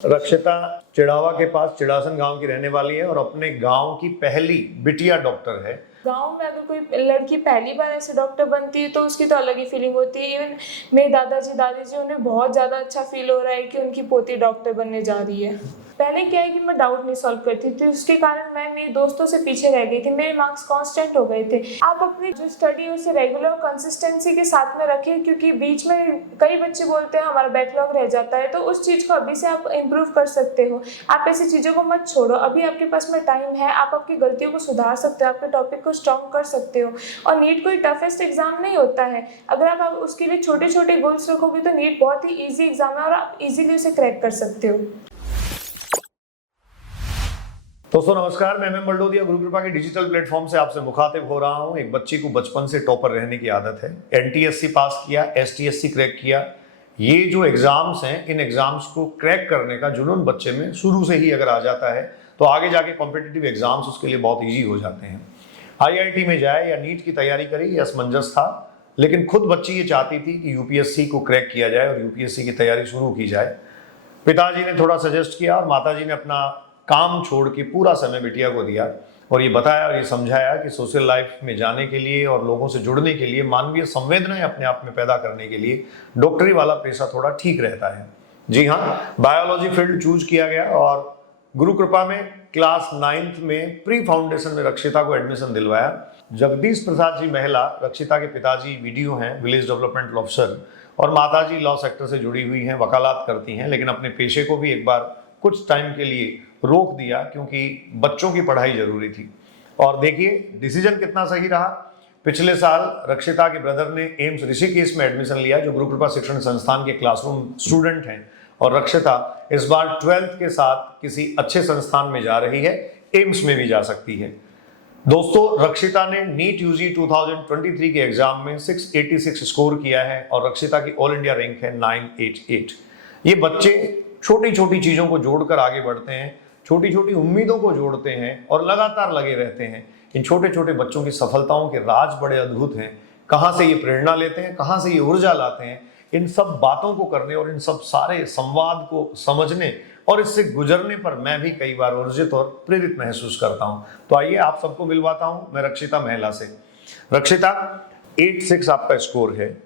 रक्षिता चिड़ावा के पास चिड़ासन गांव की रहने वाली है और अपने गांव की पहली बिटिया डॉक्टर है। गांव में अगर कोई लड़की पहली बार ऐसे डॉक्टर बनती है तो उसकी तो अलग ही फीलिंग होती है। इवन मेरे दादाजी दादी जी उन्हें बहुत ज़्यादा अच्छा फील हो रहा है कि उनकी पोती डॉक्टर बनने जा रही है। पहले क्या है कि मैं डाउट नहीं सॉल्व करती थी, उसके कारण मैं मेरे दोस्तों से पीछे रह गई थी, मेरे मार्क्स कांस्टेंट हो गए थे। आप अपनी जो स्टडी है उसे रेगुलर और कंसिस्टेंसी के साथ में रखें, क्योंकि बीच में कई बच्चे बोलते हैं हमारा बैकलॉग रह जाता है, तो उस चीज़ को अभी से आप इम्प्रूव कर सकते हो। आप ऐसी चीज़ों को मत छोड़ो, अभी आपके पास में टाइम है, आप आपकी गलतियों को सुधार सकते हो, आपके टॉपिक को स्ट्रॉन्ग कर सकते हो। और नीट कोई टफेस्ट एग्जाम नहीं होता है। अगर आप उसके लिए छोटे छोटे गोल्स रखोगे तो नीट बहुत ही ईजी एग्जाम है और आप इजीली उसे क्रैक कर सकते हो। दोस्तों नमस्कार, मैं मल्डोदिया गुरु कृपा के डिजिटल प्लेटफॉर्म से आपसे मुखातिब हो रहा हूं। एक बच्ची को बचपन से टॉपर रहने की आदत है। एनटीएससी पास किया, एसटीएससी क्रैक किया। ये जो एग्जाम्स हैं, इन एग्जाम्स को क्रैक करने का जुनून बच्चे में शुरू से ही अगर आ जाता है तो आगे जाके कॉम्पिटिटिव एग्जाम्स उसके लिए बहुत ईजी हो जाते हैं। आईआईटी में जाए या नीट की तैयारी करे ये असमंजस था, लेकिन खुद बच्ची ये चाहती थी कि यूपीएससी को क्रैक किया जाए और यूपीएससी की तैयारी शुरू की जाए। पिताजी ने थोड़ा सजेस्ट किया और माताजी ने अपना काम छोड़ के पूरा समय बिटिया को दिया और ये बताया और ये समझाया कि सोशल लाइफ में जाने के लिए और लोगों से जुड़ने के लिए, मानवीय संवेदनाएं अपने आप में पैदा करने के लिए डॉक्टरी वाला पेशा थोड़ा ठीक रहता है। जी हाँ, बायोलॉजी फील्ड चूज किया गया और गुरु कृपा में क्लास 9th में प्री फाउंडेशन में रक्षिता को एडमिशन दिलवाया। जगदीश प्रसाद जी महिला, रक्षिता के पिताजी वीडियो हैं, विलेज डेवलपमेंट ऑफिसर, और माताजी लॉ सेक्टर से जुड़ी हुई हैं, वकालत करती हैं, लेकिन अपने पेशे को भी एक बार कुछ टाइम के लिए रोक दिया क्योंकि बच्चों की पढ़ाई जरूरी थी। और देखिए डिसीजन कितना सही रहा। पिछले साल रक्षिता के ब्रदर ने एम्स ऋषिकेश में एडमिशन लिया, जो गुरु कृपा शिक्षण संस्थान के क्लासरूम स्टूडेंट हैं, और रक्षिता इस बार 12th के साथ किसी अच्छे संस्थान में जा रही है, एम्स में भी जा सकती है। दोस्तों रक्षिता ने नीट यूजी 2023 के एग्जाम में 686 स्कोर किया है और रक्षिता की ऑल इंडिया रैंक है 988। ये बच्चे छोटी छोटी चीजों को जोड़कर आगे बढ़ते हैं, छोटी छोटी उम्मीदों को जोड़ते हैं और लगातार लगे रहते हैं। इन छोटे छोटे बच्चों की सफलताओं के राज बड़े अद्भुत हैं। कहाँ से ये प्रेरणा लेते हैं, कहाँ से ये ऊर्जा लाते हैं, इन सब बातों को करने और इन सब सारे संवाद को समझने और इससे गुजरने पर मैं भी कई बार ऊर्जित और प्रेरित महसूस करता हूं। तो आइए आप सबको मिलवाता हूं मैं रक्षिता महिला से। रक्षिता, 86 आपका स्कोर है,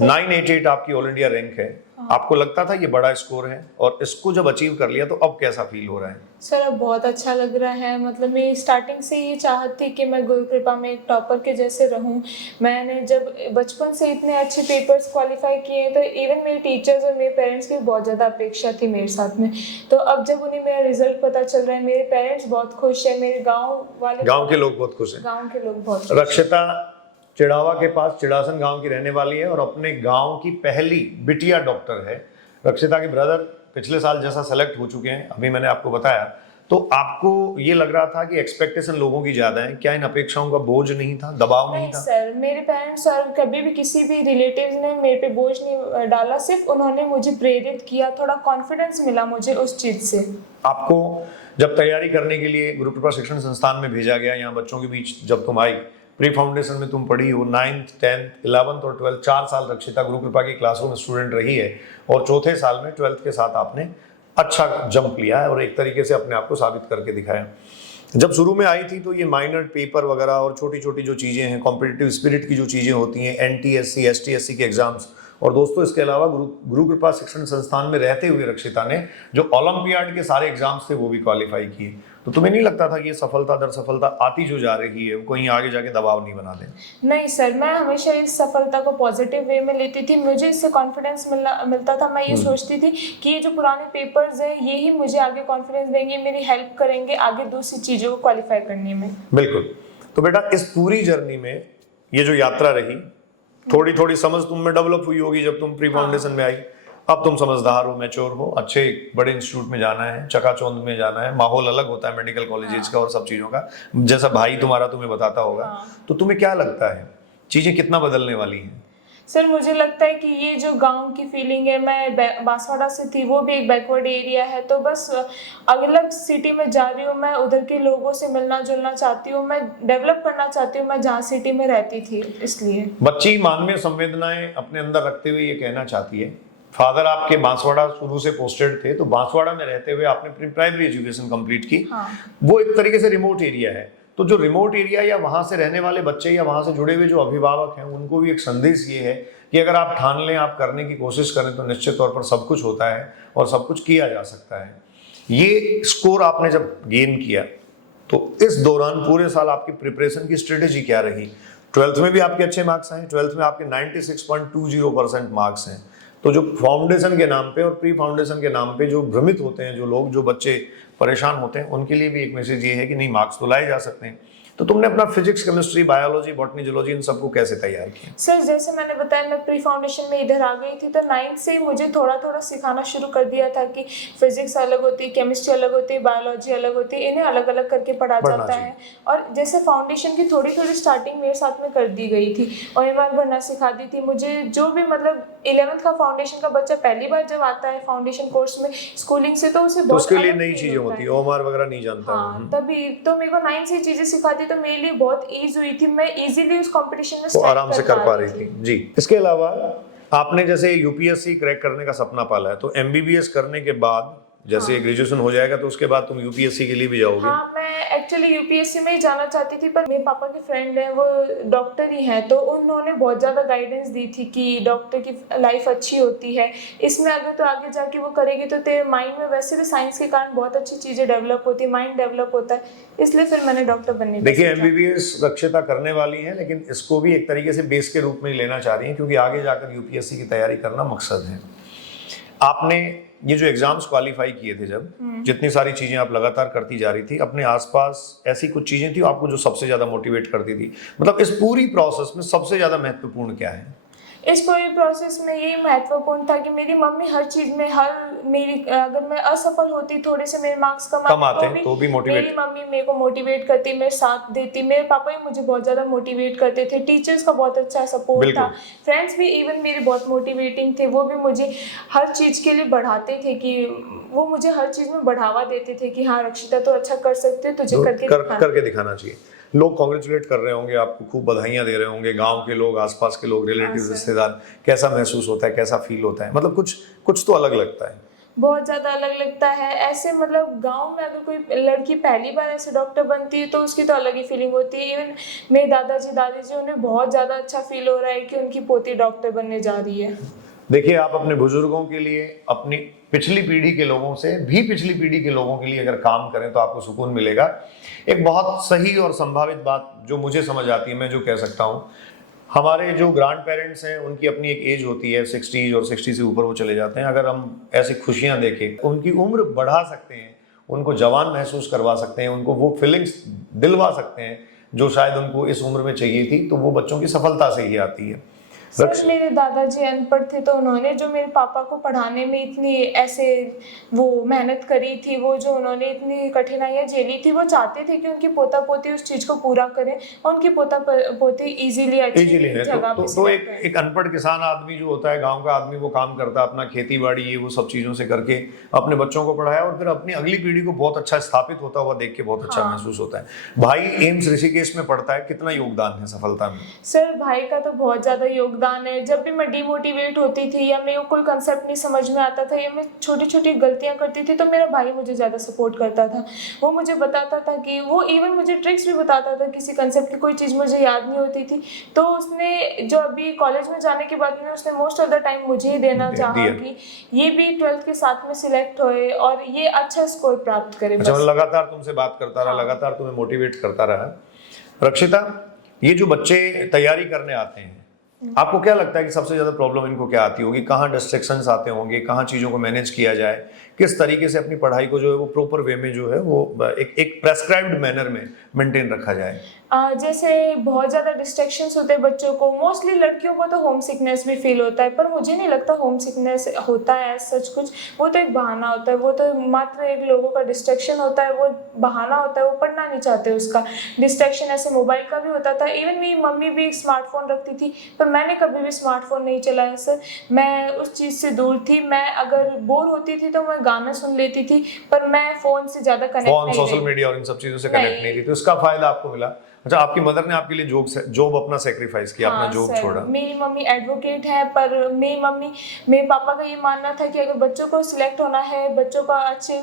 988 आपकी ऑल इंडिया रैंक है। आपको लगता था ये बड़ा स्कोर है, और इसको जब अचीव कर लिया तो अब कैसा फील हो रहा है? सर अब बहुत अच्छा लग रहा है। मतलब मेरी स्टार्टिंग से ये चाहत थी कि मैं गुरु कृपा में एक टॉपर के जैसे रहूं। मैंने जब बचपन से इतने अच्छे पेपर्स क्वालिफाई किए तो इवन मेरे टीचर्स और मेरे पेरेंट्स की बहुत ज़्यादा अपेक्षा थी मेरे साथ में। तो अब जब उन्हें मेरा रिजल्ट पता चल रहा है, मेरे पेरेंट्स बहुत खुश है, मेरे गाँव के लोग बहुत खुश हैं। गाँव के लोग बहुत खुश हैं। रक्षिता चिड़ावा के पास चिड़ासन गांव की रहने वाली है और अपने गांव की पहली बिटिया डॉक्टर है। रक्षिता के ब्रदर पिछले साल जैसा सेलेक्ट हो चुके हैं, अभी मैंने आपको बताया। तो आपको ये लग रहा था कि एक्सपेक्टेशन लोगों की ज्यादा है, क्या इन अपेक्षाओं का बोझ नहीं था, दबाव नहीं था? सर, मेरे पेरेंट्स और कभी भी किसी भी रिलेटिव्स ने मेरे पे बोझ नहीं डाला, सिर्फ उन्होंने मुझे प्रेरित किया, थोड़ा कॉन्फिडेंस मिला मुझे उस चीज से। आपको जब तैयारी करने के लिए गुरु कृपा शिक्षण संस्थान में भेजा गया, यहाँ बच्चों के बीच जब तुम आई, प्री फाउंडेशन में तुम पढ़ी हो, 9th, 10th, 11th और 12th, 4 साल रक्षिता गुरु कृपा की क्लासरूम स्टूडेंट रही है और चौथे साल में 12th के साथ आपने अच्छा जंप लिया है और एक तरीके से अपने आप को साबित करके दिखाया। जब शुरू में आई थी तो ये माइनर पेपर वगैरह और छोटी छोटी जो चीज़ें हैं, कॉम्पिटिटिव स्पिरिट की जो चीज़ें होती हैं, एनटीएससी, एसटीएससी के एग्जाम्स, और दोस्तों इसके अलावा गुरु कृपा शिक्षण संस्थान में रहते हुए रक्षिता ने जो ओलंपियाड के सारे एग्जाम्स थे वो भी क्वालिफाई किए। तो तुम्हें नहीं लगता था कि ये सफलता दर सफलता आती जो जा रही है वो कहीं आगे जाके दबाव नहीं बना दे? नहीं सर, मैं हमेशा इस सफलता को पॉजिटिव वे में लेती थी। मुझे इससे कॉन्फिडेंस मिलता था। मैं ये सोचती थी कि ये जो पुराने पेपर्स हैं ये ही मुझे आगे कॉन्फिडेंस देंगे, मेरी हेल्प करेंगे आगे दूसरी चीज़ों को क्वालिफाई करने में। बिल्कुल। तो बेटा इस पूरी जर्नी में ये जो यात्रा रही, थोड़ी थोड़ी समझ तुम में डेवलप हुई होगी जब तुम प्री फाउंडेशन में आई। अब तुम समझदार हो, मैच्योर हो, अच्छे बड़े इंस्टीट्यूट में जाना है, चकाचौंध में जाना है, माहौल अलग होता है मेडिकल कॉलेजेस का और सब चीज़ों का, जैसा भाई तुम्हारा तुम्हें बताता होगा। तो तुम्हें क्या लगता है चीज़ें कितना बदलने वाली हैं? सर मुझे लगता है कि ये जो गांव की फीलिंग है, मैं बांसवाड़ा से थी, वो भी एक बैकवर्ड एरिया है, तो बस अलग सिटी में जा रही हूँ, मैं उधर के लोगों से मिलना जुलना चाहती हूँ, मैं डेवलप करना चाहती हूँ, मैं जहाँ सिटी में रहती थी। इसलिए बच्ची मानवीय संवेदनाएं अपने अंदर रखते हुए ये कहना चाहती है फादर आपके बांसवाड़ा शुरू से पोस्टेड थे, तो बांसवाड़ा में रहते हुए आपने अपनी प्राइमरी एजुकेशन कंप्लीट की। हाँ। वो एक तरीके से रिमोट एरिया है, तो जो रिमोट एरिया या वहां से रहने वाले बच्चे या वहां से जुड़े हुए जो अभिभावक हैं, उनको भी एक संदेश ये है कि अगर आप ठान लें, आप करने की कोशिश करें, तो निश्चित तौर पर सब कुछ होता है और सब कुछ किया जा सकता है। ये स्कोर आपने जब गेन किया, तो इस दौरान पूरे साल आपकी प्रिपरेशन की स्ट्रेटेजी क्या रही? 12th में भी आपके अच्छे मार्क्स आए, 12th में आपके 96.20% मार्क्स हैं। तो जो फाउंडेशन के नाम पे और प्री फाउंडेशन के नाम पे जो भ्रमित होते हैं, जो लोग, जो बच्चे परेशान होते हैं, उनके लिए भी एक मैसेज ये है कि नहीं, मार्क्स तो लाए जा सकते हैं। तो तुमने अपना physics, chemistry, biology, botany, zoology, इन सबको कैसे तैयार किया? सर जैसे मैंने बताया, मैं प्री फाउंडेशन में इधर आ गई थी, तो 9th से ही मुझे थोड़ा थोड़ा सिखाना शुरू कर दिया था कि फिजिक्स अलग होती है, केमिस्ट्री अलग होती है, बायोलॉजी अलग होती है, इन्हें अलग अलग करके पढ़ा जाता है। और जैसे फाउंडेशन की थोड़ी थोड़ी स्टार्टिंग मेरे साथ में कर दी गई थी, OMR भरना सिखा दी थी मुझे। जो भी मतलब 11th का फाउंडेशन का बच्चा पहली बार जब आता है फाउंडेशन कोर्स में स्कूलिंग से, तो उसे बहुत उसके लिए अलग नई feel चीजें होता होती है। है, ओमार वगैरह नहीं जानता। हाँ, तभी तो मेरे को 9 से चीजें सिखा दी, तो मेरे लिए बहुत ईज हुई थी। मैं इजीली उस कंपटीशन में वो stand आराम से कर पा रही थी जी। इसके अलावा आपने जैसे यूपीएससी क्रैक करने का सपना पाला है, तो एमबीबीएस करने के बाद जैसे ग्रेजुएशन हो जाएगा, तो उसके बाद तुम यूपीएससी के लिए भी जाओगे? हाँ, मैं एक्चुअली यूपीएससी में ही जाना चाहती थी, पर मेरे पापा के फ्रेंड हैं, वो डॉक्टर ही हैं, तो उन्होंने बहुत ज़्यादा गाइडेंस दी थी कि डॉक्टर की लाइफ अच्छी होती है, इसमें अगर तो आगे जाके वो करेगी तो तेरे माइंड में वैसे भी साइंस के कारण बहुत अच्छी चीज़ें डेवलप होती है, माइंड डेवलप होता है, इसलिए फिर मैंने डॉक्टर बनने का देखिए, सोचा। एमबीबीएस रक्षिता करने वाली हैं, लेकिन इसको भी एक तरीके से बेस के रूप में ही लेना चाह रही हैं, क्योंकि आगे जाकर यूपीएससी की तैयारी करना मकसद है। आपने ये जो एग्जाम्स क्वालिफाई किए थे, जब जितनी सारी चीजें आप लगातार करती जा रही थी, अपने आसपास ऐसी कुछ चीजें थी आपको जो सबसे ज्यादा मोटिवेट करती थी? मतलब इस पूरी प्रोसेस में सबसे ज्यादा महत्वपूर्ण क्या है? इस पूरी प्रोसेस में यही महत्वपूर्ण था कि मेरी मम्मी हर चीज़ में, अगर मैं असफल होती, थोड़े से मेरे मार्क्स कम आते तो भी मोटिवेट, मेरी मम्मी मेरे को मोटिवेट करती, मेरे साथ देती। मेरे पापा भी मुझे बहुत ज़्यादा मोटिवेट करते थे, टीचर्स का बहुत अच्छा सपोर्ट था, फ्रेंड्स भी इवन मेरे बहुत मोटिवेटिंग थे, वो भी मुझे हर चीज़ के लिए बढ़ाते थे, कि वो मुझे हर चीज़ में बढ़ावा देते थे कि हाँ रक्षिता तो अच्छा कर सकते हो, तुझे करके दिखाना चाहिए। लोग कॉन्ग्रेचुलेट कर रहे होंगे आपको, खूब बधाइयां दे रहे होंगे, गांव के लोग, आसपास के लोग, रिलेटिव, रिश्तेदार, कैसा महसूस होता है, कैसा फील होता है? मतलब कुछ तो अलग लगता है, बहुत ज़्यादा अलग लगता है। ऐसे मतलब गांव में अगर कोई लड़की पहली बार ऐसे डॉक्टर बनती है, तो उसकी तो अलग ही फीलिंग होती है। इवन मेरे दादाजी दादी, उन्हें बहुत ज़्यादा अच्छा फील हो रहा है कि उनकी पोती डॉक्टर बनने जा रही है। देखिए, आप अपने बुजुर्गों के लिए, अपनी पिछली पीढ़ी के लोगों से भी पिछली पीढ़ी के लोगों के लिए अगर काम करें, तो आपको सुकून मिलेगा। एक बहुत सही और संभावित बात जो मुझे समझ आती है, मैं जो कह सकता हूँ, हमारे जो ग्रैंड पेरेंट्स हैं, उनकी अपनी एक एज होती है, 60 और 60 से ऊपर वो चले जाते हैं। अगर हम ऐसी खुशियां देखें, उनकी उम्र बढ़ा सकते हैं, उनको जवान महसूस करवा सकते हैं, उनको वो फीलिंग्स दिलवा सकते हैं जो शायद उनको इस उम्र में चाहिए थी, तो वो बच्चों की सफलता से ही आती है। सर मेरे दादाजी अनपढ़ थे, तो उन्होंने जो मेरे पापा को पढ़ाने में इतनी ऐसे वो मेहनत करी थी, वो जो उन्होंने इतनी कठिनाइयाँ झेली थी, वो चाहते थे कि उनकी पोता पोती उस चीज़ को पूरा करें और उनकी पोता पोती इजीली अच्छी जगह पे तो एक अनपढ़ किसान आदमी जो होता है, गांव का आदमी, वो काम करता है अपना, खेती बाड़ी, ये वो सब चीज़ों से करके अपने बच्चों को पढ़ाया, और फिर अपनी अगली पीढ़ी को बहुत अच्छा स्थापित होता हुआ देख के बहुत अच्छा महसूस होता है। भाई एम्स ऋषिकेश में पढ़ता है, कितना योगदान है सफलता में? सर भाई का तो बहुत ज़्यादा योगदान है। जब भी मैं डिमोटिवेट होती थी, या मेरे को कोई कंसेप्ट नहीं समझ में आता था, या मैं छोटी छोटी गलतियां करती थी, तो मेरा भाई मुझे ज़्यादा सपोर्ट करता था। वो मुझे बताता था कि वो इवन मुझे ट्रिक्स भी बताता था, किसी कंसेप्ट की कोई चीज़ मुझे याद नहीं होती थी, तो उसने जो अभी कॉलेज में जाने के बाद में उसने मोस्ट ऑफ द टाइम मुझे ही देना चाहा कि ये भी 12th के साथ में सिलेक्ट होए और ये अच्छा स्कोर प्राप्त करे। अच्छा, लगातार तुमसे बात करता रहा, लगातार तुम्हें मोटिवेट करता रहा। रक्षिता, ये जो बच्चे तैयारी करने आते हैं, आपको क्या लगता है कि सबसे ज्यादा प्रॉब्लम इनको क्या आती होगी? कहाँ डिस्ट्रैक्शंस आते होंगे, कहाँ चीजों को मैनेज किया जाए, किस तरीके से अपनी पढ़ाई को जो है वो प्रॉपर वे में जो है वो एक प्रेस्क्राइब्ड मैनर में मेंटेन रखा जाए? जैसे बहुत ज़्यादा डिस्ट्रैक्शंस होते हैं बच्चों को, मोस्टली लड़कियों को तो होम सिकनेस भी फील होता है, पर मुझे नहीं लगता होम सिकनेस होता है सच कुछ। वो तो एक बहाना होता है, वो तो मात्र एक लोगों का डिस्ट्रैक्शन होता है, वो बहाना होता है, वो पढ़ना नहीं चाहते उसका डिस्ट्रैक्शन। ऐसे मोबाइल का भी होता था। इवन मेरी मम्मी भी एक स्मार्टफोन रखती थी, पर मैंने कभी भी स्मार्टफोन नहीं चलाया सर। मैं उस चीज़ से दूर थी। मैं अगर बोर होती थी तो मैं गाना सुन लेती थी, पर मैं फ़ोन से ज़्यादा कनेक्ट नहीं, सोशल मीडिया और इन सब चीज़ों से कनेक्ट नहीं थी। तो इसका फायदा आपको मिला। अच्छा, आपकी मदर ने आपके लिए जॉब अपना सेक्रीफाइस किया, अपना हाँ जॉब सर, छोड़ा। मेरी मम्मी एडवोकेट है, पर मेरे पापा का ये मानना था कि अगर बच्चों को सिलेक्ट होना है, बच्चों का अच्छे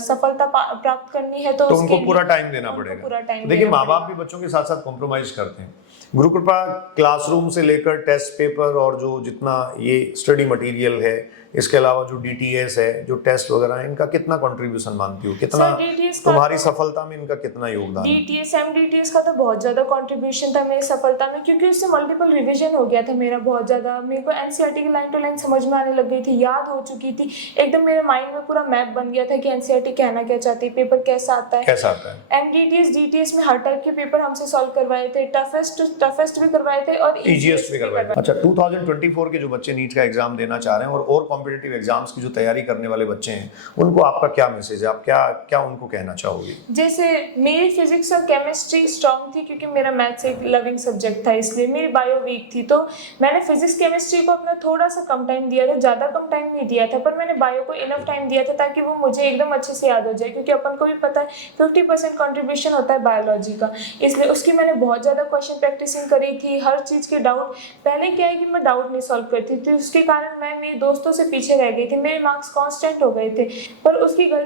सफलता प्राप्त करनी है तो तो उसके उनको पूरा लिए टाइम देना उनको पड़ेगा। पूरा टाइम देखिए, देना माँ बाप पड़ेगा। भी बच्चों के साथ साथ कॉम्प्रोमाइज करते हैं। गुरुकृपा क्लासरूम से लेकर टेस्ट पेपर और जो जितना ये स्टडी मटेरियल है, इसके अलावा जो डीटीएस है, जो टेस्ट वगैरह है, इनका कितना कंट्रीब्यूशन मानती हो, कितना सर, DTS का तुम्हारी तो- सफलता में इनका कितना योगदान है? DTS MDTS का तो बहुत ज्यादा कंट्रीब्यूशन था मेरी सफलता में, क्योंकि उससे मल्टीपल रिवीजन हो गया था मेरा बहुत ज्यादा। मेरे को एनसीईआरटी की लाइन टू लाइन समझ में आने लग गई थी, याद हो चुकी थी एकदम, मेरे माइंड में पूरा मैप बन गया था कि एनसीईआरटी कहना क्या चाहती है, पेपर कैसा आता है। कैसा आता है? MDTS DTS में हर टाइप के पेपर हमसे सॉल्व करवाए थे, टफेस्ट भी करवाए थे और ईजीएस्ट भी करवाए। अच्छा, 2024 के जो बच्चे नीट का एग्जाम देना चाह रहे हैं और कॉम्पिटिटिव एग्जाम्स की जो तैयारी करने वाले बच्चे हैं, उनको आपका क्या मैसेज है? आप क्या उनको कहना चाहोगे? जैसे मेरी फिजिक्स और केमिस्ट्री स्ट्रांग थी, क्योंकि मेरा मैथ्स एक लविंग सब्जेक्ट था, इसलिए मेरी बायो वीक थी, तो मैंने फिजिक्स केमिस्ट्री को अपना थोड़ा सा कम टाइम दिया था, ज़्यादा कम टाइम नहीं दिया था, पर मैंने बायो को इनफ टाइम दिया था ताकि वो मुझे एकदम अच्छे से याद हो जाए, क्योंकि अपन को भी पता है 50% कॉन्ट्रीब्यूशन होता है बायोलॉजी का, इसलिए उसकी मैंने बहुत ज़्यादा क्वेश्चन प्रैक्टिसिंग करी थी। हर चीज़ के डाउट, पहले क्या है कि मैं डाउट नहीं सॉल्व करती थी, उसके कारण मैं मेरे दोस्तों से पीछे रह गई थी, मेरे मार्क्स कांस्टेंट हो गए थे। पर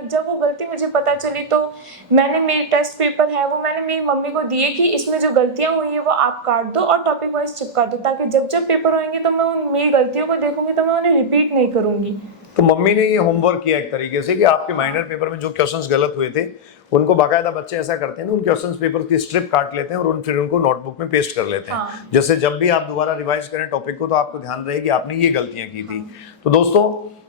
जब वो गलती मुझे पता चली, तो मैंने मेरे टेस्ट पेपर है वो मैंने मेरी मम्मी को दिए कि इसमें जो गलतियां हुई है वो आप काट दो और टॉपिक वाइज चिपका दो, ताकि जब जब पेपर होंगे तो मैं मेरी गलतियों को देखूंगी तो मैं उन्हें रिपीट नहीं करूंगी। तो मम्मी ने ये होमवर्क किया एक तरीके से कि आपके माइनर पेपर में जो क्वेश्चंस गलत हुए थे, उनको बाकायदा बच्चे ऐसा करते हैं ना, उन क्वेश्चंस पेपर की स्ट्रिप काट लेते हैं और फिर उनको नोटबुक में पेस्ट कर लेते हैं। हाँ। जैसे जब भी आप दोबारा रिवाइज करें टॉपिक को, तो आपको ध्यान रहे कि आपने ये गलतियां की थी। तो दोस्तों,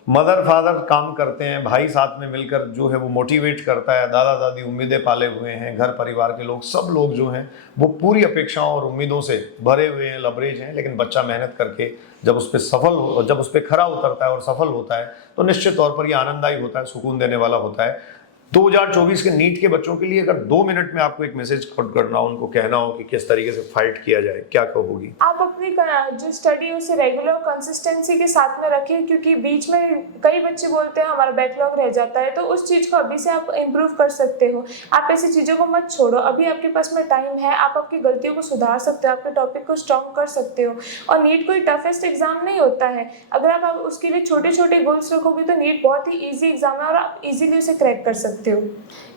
मदर फादर काम करते हैं, भाई साथ में मिलकर जो है वो मोटिवेट करता है, दादा दादी उम्मीदें पाले हुए हैं, घर परिवार के लोग, सब लोग जो हैं वो पूरी अपेक्षाओं और उम्मीदों से भरे हुए हैं, लबरेज हैं। लेकिन बच्चा मेहनत करके जब उस पर खरा उतरता है और सफल होता है, तो निश्चित तौर पर ये आनंददायी होता है, सुकून देने वाला होता है। 2024 के नीट के बच्चों के लिए अगर 2 मिनट में आपको एक मैसेज कोट करना हो, उनको कहना हो कि किस तरीके से फाइट किया जाए, क्या कहोगी? आप अपनी जो स्टडी है उसे रेगुलर और कंसिस्टेंसी के साथ में रखें, क्योंकि बीच में कई बच्चे बोलते हैं हमारा बैकलॉग रह जाता है, तो उस चीज़ को अभी से आप इम्प्रूव कर सकते हो। आप ऐसी चीज़ों को मत छोड़ो, अभी आपके पास में टाइम है, आप आपकी गलतियों को सुधार सकते हो, आपके टॉपिक को स्ट्रॉन्ग कर सकते हो। और नीट कोई टफेस्ट एग्जाम नहीं होता है, अगर आप उसके लिए छोटे छोटे गोल्स रखोगे तो नीट बहुत ही ईजी एग्जाम है और आप इजीली उसे क्रैक कर सकते हो।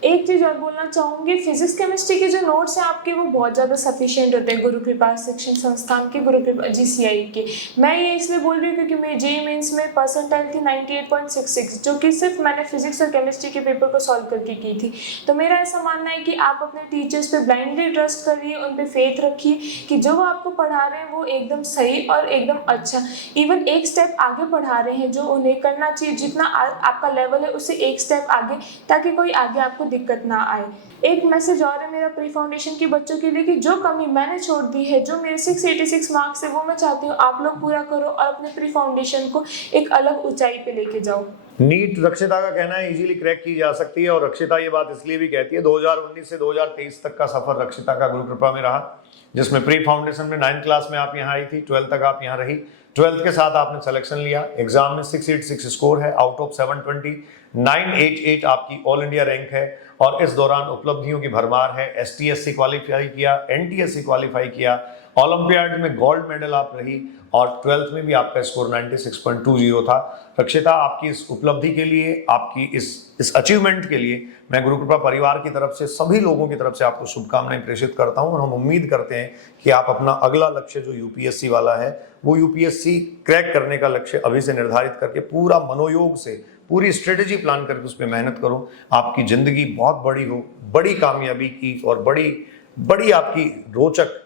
एक चीज़ और बोलना चाहूँगी, फिजिक्स केमिस्ट्री के जो नोट्स हैं आपके वो बहुत ज़्यादा सफिशिएंट होते हैं, गुरु कृपा शिक्षण संस्थान के, गुरु कृपा GCI के। मैं ये इसलिए बोल रही हूँ क्योंकि मेरी JEE मेंस में परसेंटाइल थी 98.66, जो कि सिर्फ मैंने फिजिक्स और केमिस्ट्री के पेपर को सॉल्व करके की थी। तो मेरा ऐसा मानना है कि आप अपने टीचर्स पे ब्लाइंडली ट्रस्ट करिए, उन पे फेथ रखिए कि जो वो आपको पढ़ा रहे हैं वो एकदम सही और एकदम अच्छा, इवन एक स्टेप आगे पढ़ा रहे हैं, जो उन्हें करना चाहिए, जितना आपका लेवल है उससे एक स्टेप आगे, ताकि कोई आगे आपको दिक्कत ना आए। एक मैसेज और है मेरा प्री फाउंडेशन के बच्चों के लिए कि जो कमी मैंने छोड़ दी है, जो मेरे 686 मार्क्स है, वो मैं चाहती हूँ आप लोग पूरा करो और अपने प्री फाउंडेशन को एक अलग ऊंचाई पे लेके जाओ। नीट रक्षिता का कहना है इजीली क्रैक की जा सकती है, और रक्षिता ये बात इसलिए भी कहती है 2019 से 2023 तक का सफर रक्षिता का गुरु कृपा में रहा, जिसमें प्री फाउंडेशन में 9th क्लास में आप यहाँ आई थी, 12th तक आप यहाँ रही, 12th के साथ आपने सिलेक्शन लिया, एग्जाम में 686 स्कोर है, आउट ऑफ 720, 988 आपकी ऑल इंडिया रैंक है, और इस दौरान उपलब्धियों की भरमार है। STSC क्वालिफाई किया, NTSC क्वालिफाई किया, ओलंपियाड में गोल्ड मेडल आप रही, और 12th में भी आपका स्कोर 96.20 था। रक्षिता, आपकी इस उपलब्धि के लिए, आपकी इस अचीवमेंट के लिए मैं गुरु कृपा परिवार की तरफ से, सभी लोगों की तरफ से आपको शुभकामनाएं प्रेषित करता हूं, और हम उम्मीद करते हैं कि आप अपना अगला लक्ष्य जो UPSC वाला है, वो UPSC क्रैक करने का लक्ष्य अभी से निर्धारित करके पूरा मनोयोग से, पूरी स्ट्रेटेजी प्लान करके उस पर मेहनत करो। आपकी जिंदगी बहुत बड़ी हो, बड़ी कामयाबी की और बड़ी आपकी रोचक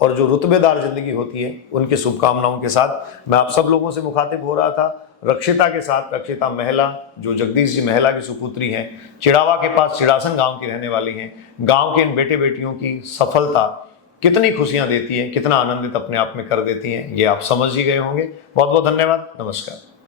और जो रुतबेदार जिंदगी होती है, उनकी शुभकामनाओं के साथ मैं आप सब लोगों से मुखातिब हो रहा था। रक्षिता के साथ, रक्षिता महिला जो जगदीश जी महिला की सुपुत्री हैं, चिड़ावा के पास चिड़ासन गांव की रहने वाली हैं। गांव के इन बेटे बेटियों की सफलता कितनी खुशियां देती है, कितना आनंदित अपने आप में कर देती हैं, ये आप समझ ही गए होंगे। बहुत बहुत धन्यवाद, नमस्कार।